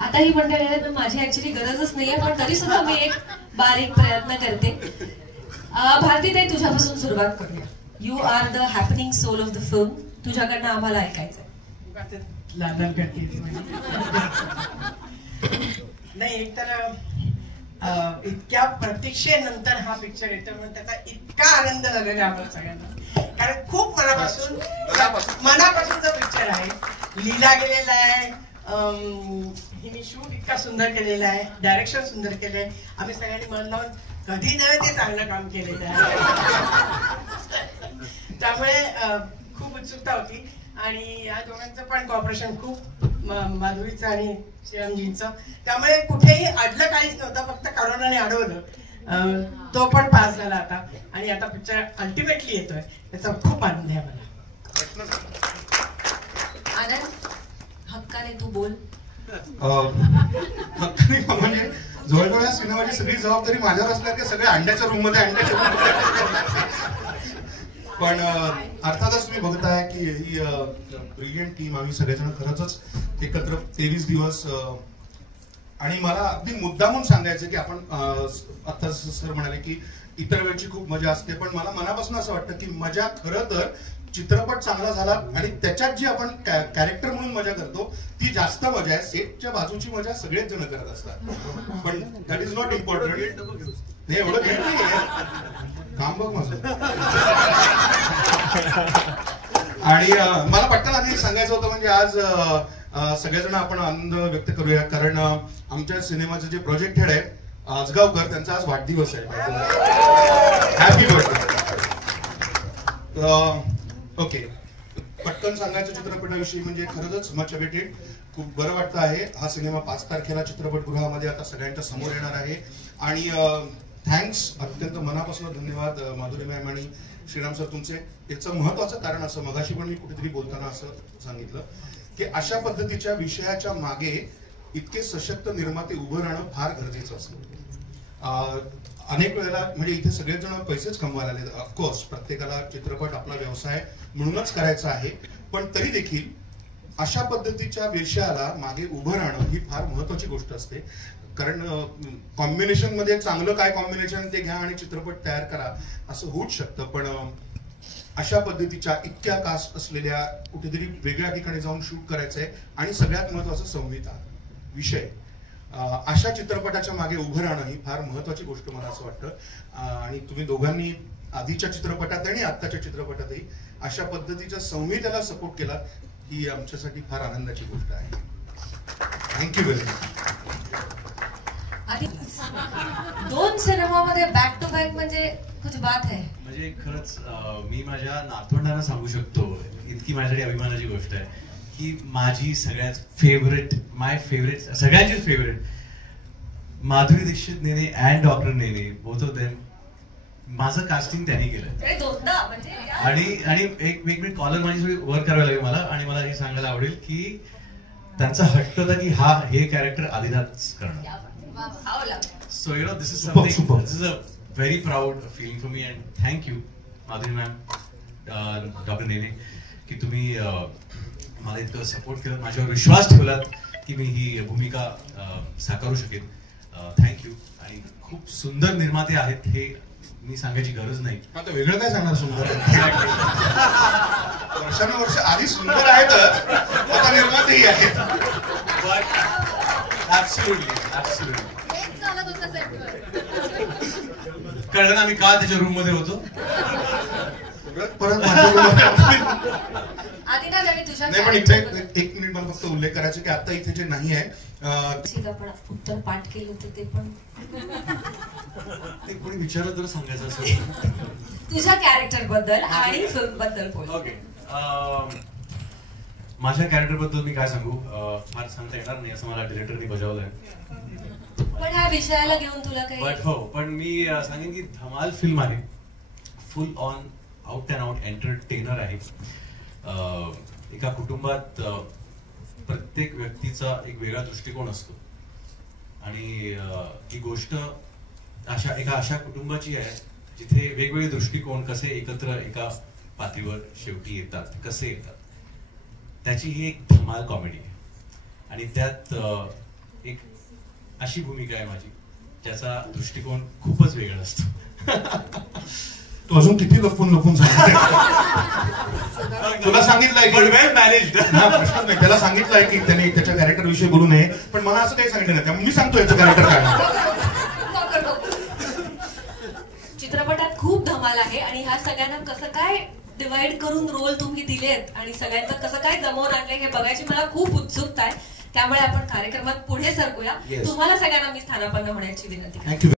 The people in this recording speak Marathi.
आता ही मंडळी आहेत, माझी ऍक्च्युली गरजच नाहीये, पण तरी सुद्धा मी एक बारीक प्रयत्न करते. भारतीताई, तुझ्यापासून सुरुवात करूया. You are the happening soul of the film. तुझ्याकडनं आम्हाला ऐकायचंय. नाही, एक तर इतक्या प्रतीक्षेनंतर हा पिक्चर येतो म्हणून त्याचा इतका आनंद झालेला आम्हाला सगळ्यांना, कारण खूप मनापासूनचा पिक्चर आहे. लिहिला गेलेला आहे, हिने शूट इतका सुंदर केलेला आहे, डायरेक्शन सुंदर केलंय. आम्ही सगळ्यांनी मन लावून कधी नव्हे ते चांगलं काम केलेलं आहे. त्यामुळे खूप उत्सुकता होती. आणि या दोघांचं पण कॉपरेशन खूप, माधुरीचं आणि श्रीरामजींचं. त्यामुळे कुठेही अडलं काहीच नव्हतं, फक्त करोनाने अडवलं. तो पण पास झाला आता, आणि आता पिक्चर अल्टिमेटली येतोय, त्याचा खूप आनंद आहे मला. आनंद, हक्काने तू बोल. हक्काने म्हणजे जवळजवळ या सिनेमाची सगळी जबाबदारी माझ्यावर असणार की सगळे अंड्याच्या रूम मध्ये पण अर्थातच तुम्ही बघताय की ही ब्रिलियंट टीम, आम्ही सगळेजण खरंच एकत्र 23 दिवस. आणि मला अगदी मुद्दामून सांगायचं की आपण आता सर म्हणाले की इतर वेळची खूप मजा असते, पण मला मनापासून असं वाटतं की मजा खरं तर चित्रपट चांगला झाला आणि त्याच्यात जी आपण कॅरेक्टर म्हणून मजा करतो ती जास्त मजा आहे. सेटच्या बाजूची मजा सगळेच जण करत असतात, पण दॅट इज नॉट इम्पॉर्टंट. नाही, एवढं घेत नाही काम बघ माझं. आणि मला पटकन आधी सांगायचं होतं, म्हणजे आज सगळेजण आपण आनंद व्यक्त करूया, कारण आमच्या सिनेमाचे जे प्रोजेक्ट हेड आहे आजगावकर, त्यांचा आज वाढदिवस आहे. Happy birthday. ओके, पटकन सांगायचं चित्रपटाविषयी म्हणजे खरंच मच अवेटेड, खूप बरं वाटतं आहे. हा सिनेमा 5 तारखेला चित्रपटगृहामध्ये आता सगळ्यांच्या समोर येणार आहे. आणि थँक्स, अत्यंत मनापासून धन्यवाद माधुरी मॅम आणि श्रीराम सर तुमचे. याचं महत्वाचं कारण असं, मगाशी पण मी कुठेतरी बोलताना असं सांगितलं की अशा पद्धतीच्या विषयाच्या मागे इतके सशक्त निर्माते उभं राहणं फार गरजेचं असतं. अनेक वेळेला म्हणजे इथे सगळेच जण पैसेच कमवायला आले. ऑफकोर्स प्रत्येकाला चित्रपट आपला व्यवसाय म्हणूनच करायचा आहे, पण तरी देखील अशा पद्धतीच्या विषयाला मागे उभं राहणं ही फार महत्वाची गोष्ट असते. कारण कॉम्बिनेशन मध्ये चांगलं काय कॉम्बिनेशन ते घ्या आणि चित्रपट तयार करा असं होऊच शकतं, पण अशा पद्धतीच्या इतक्या कास्ट असलेल्या कुठेतरी वेगळ्या ठिकाणी जाऊन शूट करायचंय आणि सगळ्यात महत्वाचं संहिता विषय, अशा चित्रपटाच्या मागे उभं राहणं ही फार महत्वाची गोष्ट मला असं वाटतं. आणि तुम्ही दोघांनी आधीच्या चित्रपटात आणि आत्ताच्या चित्रपटातही अशा पद्धतीच्या संहितेला सपोर्ट केला, ही आमच्यासाठी फार आनंदाची गोष्ट आहे. Thank you very much. 2 सिनेमामध्ये बॅक टू बॅक म्हणजे कुछ बात है. म्हणजे खरंच मी माझ्या नातवंडांना सांगू शकतो, इतकी माझ्यासाठी अभिमानाची गोष्ट आहे की माझी सगळ्यात फेवरेट, माय फेवरेट, सगळ्यांचीच favourite Madhuri Dixit Nene and doctor Nene, both of them, माझं कास्टिंग त्यांनी केलं. आणि एक मिनिट कॉलर माझी वर्क करायला लागेल मला, आणि मला हे सांगायला आवडेल की त्यांचा हट्ट होता की हे कॅरेक्टर आदिनाथ करणार. So this is something, this is a very proud feeling for me, and thank you Madhuri ma'am, Dr. Nene, की तुम्ही मला इतकं सपोर्ट केलं, माझ्यावर विश्वास ठेवलात की मी ही भूमिका साकारू शकेन. थँक्यू. आणि खूप सुंदर निर्माते आहेत, हे मी सांगायची गरज नाही. आता वेगळं काय सांगणार, सुंदर वर्षानुवर्ष आधी सुंदर आहेतच, आता निर्मातेही आहेत. ऍब्सोल्युटली कळलं ना आम्ही का त्याच्या रूम मध्ये होतो. परत नाही, पण इथे एक मिनिट मला फक्त उल्लेख करायचा की आता इथे जे नाही आहे आपण उत्तर पाठ केलं होतं ते पण ते कोणी विचारलं तर सांगायचं असं. तुझ्या कॅरेक्टर बद्दल आणि फिल्म बद्दल बोल. ओके, माझ्या कॅरेक्टर बद्दल मी काय सांगू, फार सांगता येणार नाही असं मला डिरेक्टरनी बजावलंय, पण ह्या विषयाला घेऊन तुला काही. बट हो, पण मी सांगेन की धमाल फिल्म आहे, फुल on out and out entertainer आहे. एका कुटुंबात प्रत्येक व्यक्तीचा एक वेगळा दृष्टिकोन असतो, आणि ही गोष्ट अशा कुटुंबाची आहे जिथे वेगवेगळे दृष्टिकोन कसे एकत्र एका पातळीवर शेवटी येतात, कसे येतात, त्याची ही एक धमाल कॉमेडी आहे. आणि त्यात एक अशी भूमिका आहे माझी ज्याचा दृष्टिकोन खूपच वेगळा असतो. तू अजून किती लपून सांगितलंय? तुला सांगितलंय पण वेल मॅनेज्ड. प्रश्न नाही, त्याला सांगितलंय की त्याने त्याच्या कॅरेक्टर विषयी बोलू नये, पण मला असं काही सांगितलं नाही, त्यामुळे मी सांगतो याचं कॅरेक्टर काय. चित्रपटात खूप धमाल आहे आणि ह्या सगळ्यांना कसं काय डिवाइड करून रोल तुम्ही दिलेत आणि सगळ्यांना कसं काय जमवून आणले हे बघायची मला खूप उत्सुकता आहे. त्यामुळे आपण कार्यक्रमात पुढे सरकूया. तुम्हाला सगळ्यांना मी स्थानापन्न होण्याची विनंती करते. थँक्यू.